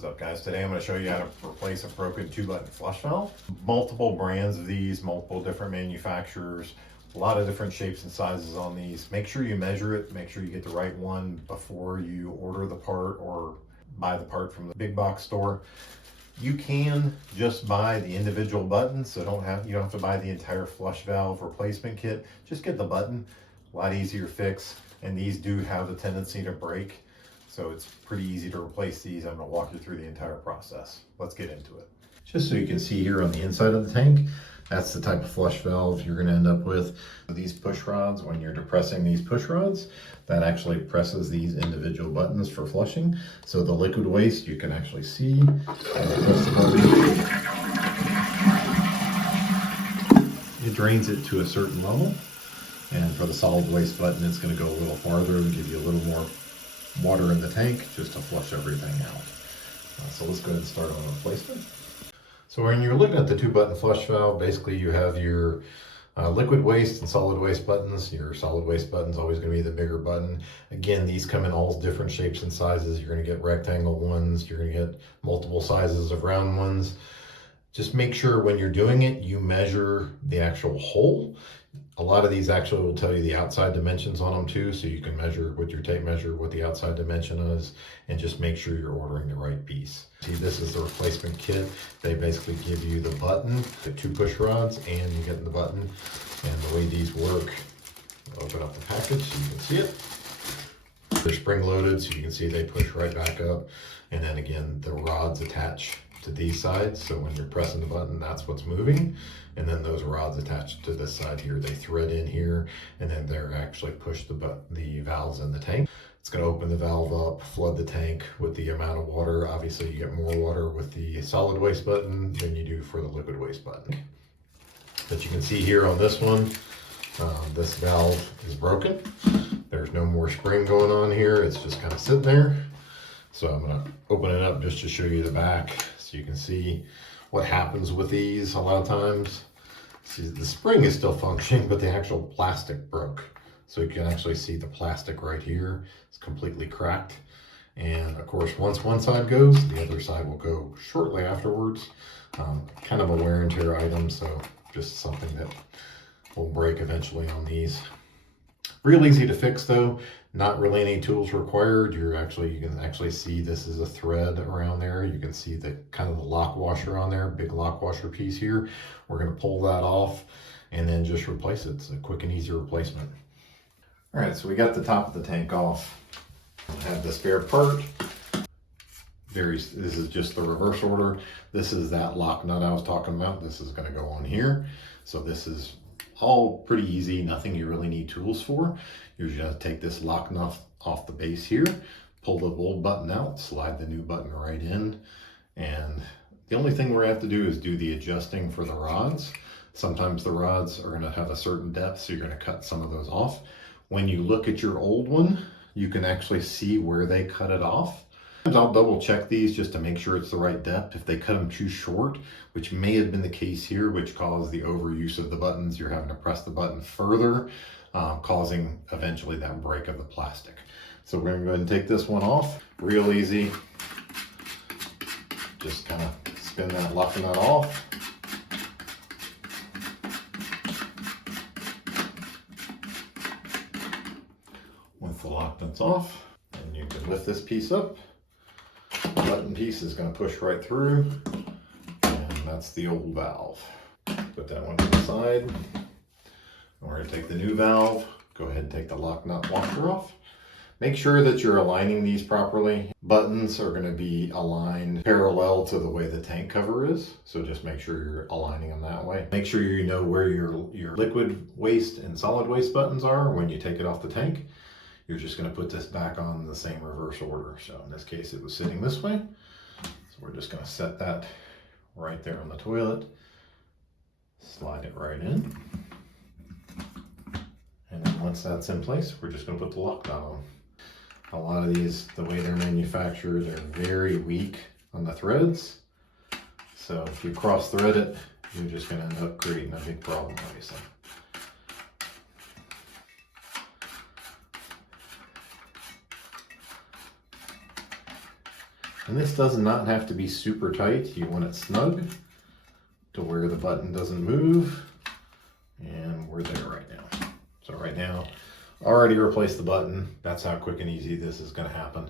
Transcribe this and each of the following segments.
What's up, guys? Today I'm going to show you how to replace a broken 2-button flush valve. Multiple brands of these, multiple different manufacturers, a lot of different shapes and sizes on these. Make sure you measure it, make sure you get the right one before you order the part or buy the part from the big box store. You can just buy the individual buttons, so you don't have to buy the entire flush valve replacement kit. Just get the button, a lot easier to fix, and these do have a tendency to break. So it's pretty easy to replace these. I'm going to walk you through the entire process. Let's get into it. Just so you can see here on the inside of the tank, that's the type of flush valve you're going to end up with. These push rods, when you're depressing these push rods, that actually presses these individual buttons for flushing. So the liquid waste, you can actually see, it drains it to a certain level. And for the solid waste button, it's going to go a little farther and give you a little more water in the tank just to flush everything out. So let's go ahead and start on replacement. So when you're looking at the 2-button flush valve, basically you have your liquid waste and solid waste buttons. Your solid waste button is always going to be the bigger button. Again, these come in all different shapes and sizes. You're going to get rectangle ones, you're going to get multiple sizes of round ones. Just make sure when you're doing it, you measure the actual hole. A lot of these actually will tell you the outside dimensions on them too, so you can measure with your tape measure what the outside dimension is, and just make sure you're ordering the right piece. See, this is the replacement kit. They basically give you the button, the 2 push rods, and you get the button. And the way these work, open up the package so you can see it. They're spring loaded, so you can see they push right back up. And then again, the rods attach to these sides, so when you're pressing the button, that's what's moving. And then those rods attached to this side here, they thread in here, and then they're actually push the valves in the tank. It's going to open the valve up, flood the tank with the amount of water. Obviously you get more water with the solid waste button than you do for the liquid waste button. But you can see here on this one, this valve is broken. There's no more spring going on here, it's just kind of sitting there. So I'm going to open it up just to show you the back so you can see what happens with these a lot of times. See, the spring is still functioning, but the actual plastic broke. So you can actually see the plastic right here. It's completely cracked. And of course, once one side goes, the other side will go shortly afterwards. Kind of a wear and tear item, so just something that will break eventually on these. Real easy to fix though. Not really any tools required. You can actually see this is a thread around there. You can see the kind of the lock washer on there, big lock washer piece here. We're going to pull that off and then just replace it. It's a quick and easy replacement. All right, so we got the top of the tank off. I have the spare part. This is just the reverse order. This is that lock nut I was talking about. This is going to go on here. So this is all pretty easy, nothing you really need tools for. You're just gonna take this lock nut off the base here, pull the old button out, slide the new button right in, and the only thing we're gonna have to do is do the adjusting for the rods. Sometimes the rods are gonna have a certain depth, so you're gonna cut some of those off. When you look at your old one, you can actually see where they cut it off. I'll double check these just to make sure it's the right depth. If they cut them too short, which may have been the case here, which caused the overuse of the buttons, you're having to press the button further, causing eventually that break of the plastic. So we're gonna go ahead and take this one off. Real easy. Just kind of spin that lock nut off. Once the lock nut's off, and you can lift this piece up. The button piece is going to push right through, and that's the old valve. Put that one to the side. We're going to take the new valve, go ahead and take the lock nut washer off. Make sure that you're aligning these properly. Buttons are going to be aligned parallel to the way the tank cover is, so just make sure you're aligning them that way. Make sure you know where your liquid waste and solid waste buttons are when you take it off the tank. You're just going to put this back on the same reverse order. So in this case, it was sitting this way. So we're just going to set that right there on the toilet. Slide it right in. And then once that's in place, we're just going to put the lock nut on. A lot of these, the way they're manufactured, they're very weak on the threads. So if you cross thread it, you're just going to end up creating a big problem, obviously. And this does not have to be super tight. You want it snug to where the button doesn't move. And we're there right now. So right now, already replaced the button. That's how quick and easy this is gonna happen.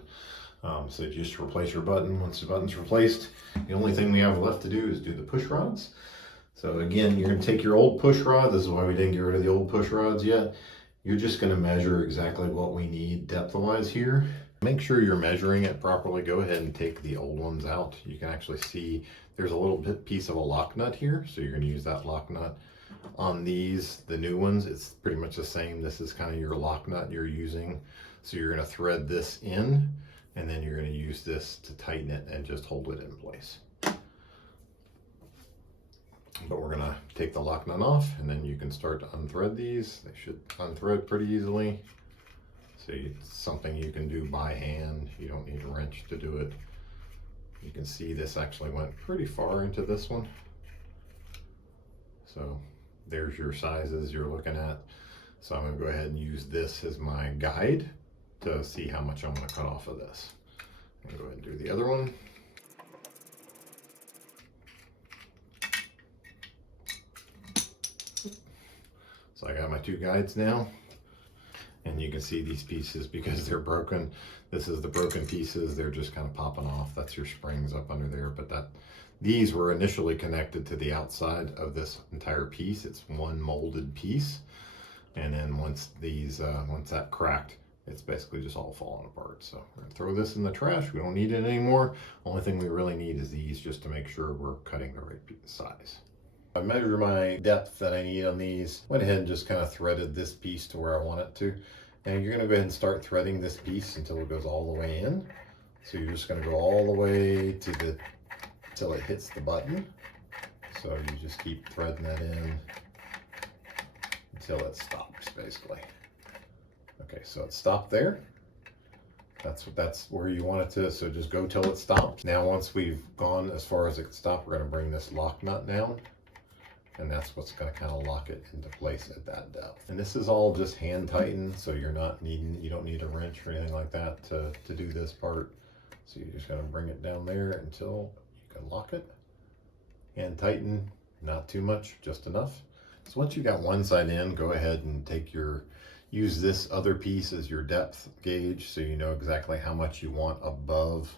So just replace your button. Once the button's replaced, the only thing we have left to do is do the push rods. So again, you're gonna take your old push rod. This is why we didn't get rid of the old push rods yet. You're just gonna measure exactly what we need depth-wise here. Make sure you're measuring it properly. Go ahead and take the old ones out. You can actually see there's a little piece of a lock nut here. So you're gonna use that lock nut. On these, the new ones, it's pretty much the same. This is kind of your lock nut you're using. So you're gonna thread this in, and then you're gonna use this to tighten it and just hold it in place. But we're gonna take the lock nut off, and then you can start to unthread these. They should unthread pretty easily. So it's something you can do by hand. You don't need a wrench to do it. You can see this actually went pretty far into this one. So there's your sizes you're looking at. So I'm gonna go ahead and use this as my guide to see how much I'm gonna cut off of this. I'm gonna go ahead and do the other one. So I got my two guides now, and you can see these pieces, because they're broken. This is the broken pieces. They're just kind of popping off. That's your springs up under there. But these were initially connected to the outside of this entire piece. It's one molded piece. And then once that cracked, it's basically just all falling apart. So we're gonna throw this in the trash. We don't need it anymore. Only thing we really need is these, just to make sure we're cutting the right size. I measured my depth that I need on these. Went ahead and just kind of threaded this piece to where I want it to. And you're gonna go ahead and start threading this piece until it goes all the way in. So you're just gonna go all the way to till it hits the button. So you just keep threading that in until it stops, basically. Okay, so it stopped there. That's where you want it to, so just go till it stops. Now once we've gone as far as it stopped, we're gonna bring this lock nut down, and that's what's gonna kind of lock it into place at that depth. And this is all just hand tightened, so you don't need a wrench or anything like that to do this part. So you're just gonna bring it down there until you can lock it. Hand tighten, not too much, just enough. So once you got one side in, go ahead and use this other piece as your depth gauge, so you know exactly how much you want above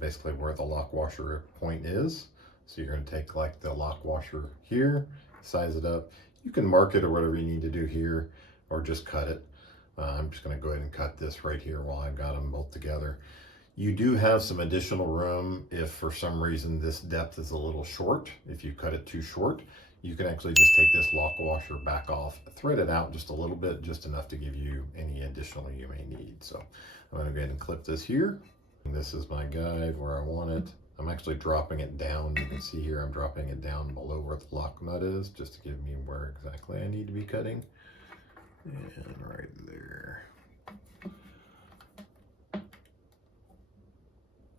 basically where the lock washer point is. So you're going to take like the lock washer here, size it up. You can mark it or whatever you need to do here, or just cut it. I'm just going to go ahead and cut this right here while I've got them both together. You do have some additional room if for some reason this depth is a little short. If you cut it too short, you can actually just take this lock washer back off, thread it out just a little bit, just enough to give you any additional you may need. So I'm going to go ahead and clip this here. And this is my guide where I want it. I'm actually dropping it down. You can see here I'm dropping it down below where the lock nut is, just to give me where exactly I need to be cutting. And right there.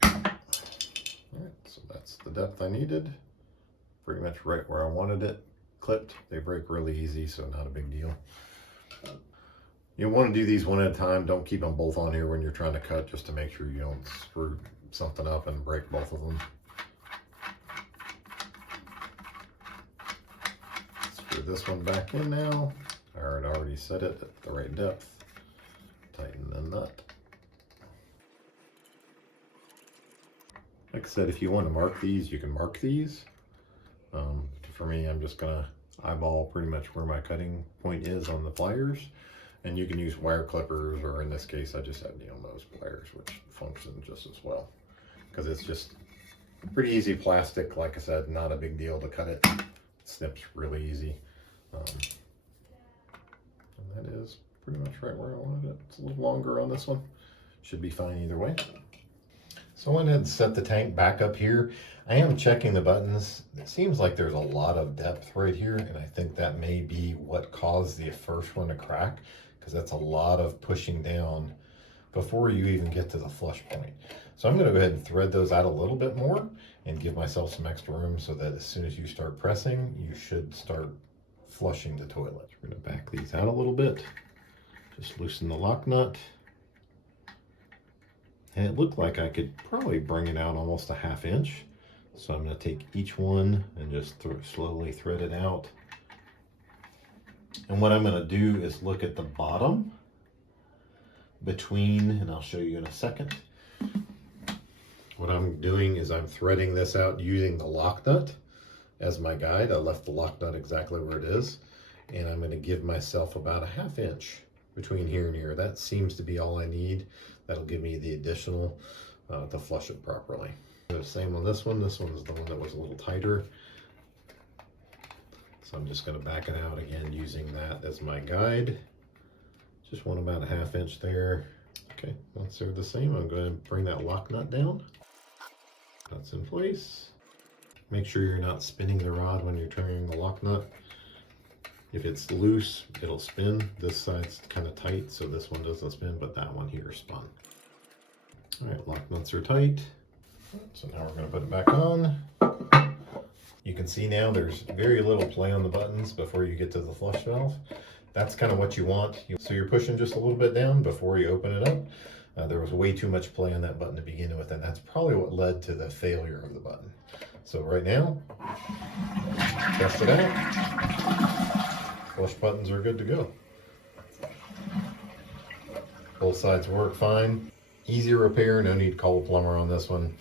All right, so that's the depth I needed. Pretty much right where I wanted it clipped. They break really easy, so not a big deal. You want to do these one at a time. Don't keep them both on here when you're trying to cut, just to make sure you don't screw something up and break both of them. Screw this one back in now. I had already set it at the right depth. Tighten the nut. Like I said, if you want to mark these, you can mark these. For me, I'm just gonna eyeball pretty much where my cutting point is on the pliers, and you can use wire clippers, or in this case I just have needle nose pliers, which function just as well, because it's just pretty easy plastic. Like I said, not a big deal to cut it. It snips really easy, and that is pretty much right where I wanted it. It's a little longer on this one. Should be fine either way. So I went ahead and set the tank back up here. I am checking the buttons. It seems like there's a lot of depth right here, and I think that may be what caused the first one to crack, because that's a lot of pushing down before you even get to the flush point. So I'm gonna go ahead and thread those out a little bit more and give myself some extra room, so that as soon as you start pressing, you should start flushing the toilet. We're gonna back these out a little bit. Just loosen the lock nut. And it looked like I could probably bring it out almost a 1/2 inch. So I'm going to take each one and just slowly thread it out. And what I'm going to do is look at the bottom between, and I'll show you in a second. What I'm doing is I'm threading this out using the lock nut as my guide. I left the lock nut exactly where it is. And I'm going to give myself about a 1/2 inch between here and here. That seems to be all I need. That'll give me the additional to flush it properly. The same on this one. This one is the one that was a little tighter. So I'm just going to back it out again using that as my guide. Just want about a 1/2 inch there. Okay, once they're the same, I'm going to bring that lock nut down. That's in place. Make sure you're not spinning the rod when you're turning the lock nut. If it's loose, it'll spin. This side's kind of tight, so this one doesn't spin, but that one here spun. All right, lock nuts are tight. So now we're going to put it back on. You can see now there's very little play on the buttons before you get to the flush valve. That's kind of what you want. So you're pushing just a little bit down before you open it up. There was way too much play on that button to begin with, and that's probably what led to the failure of the button. So right now, test it out. Flush buttons are good to go. Both sides work fine. Easy repair, no need to call a plumber on this one.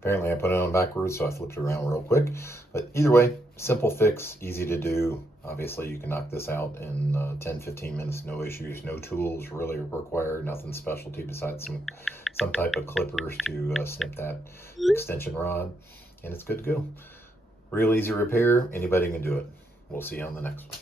Apparently I put it on backwards, so I flipped it around real quick. But either way, simple fix, easy to do. Obviously you can knock this out in 10-15 minutes, no issues, no tools really required, nothing specialty besides some type of clippers to snip that extension rod, and it's good to go. Real easy repair, anybody can do it. We'll see you on the next one.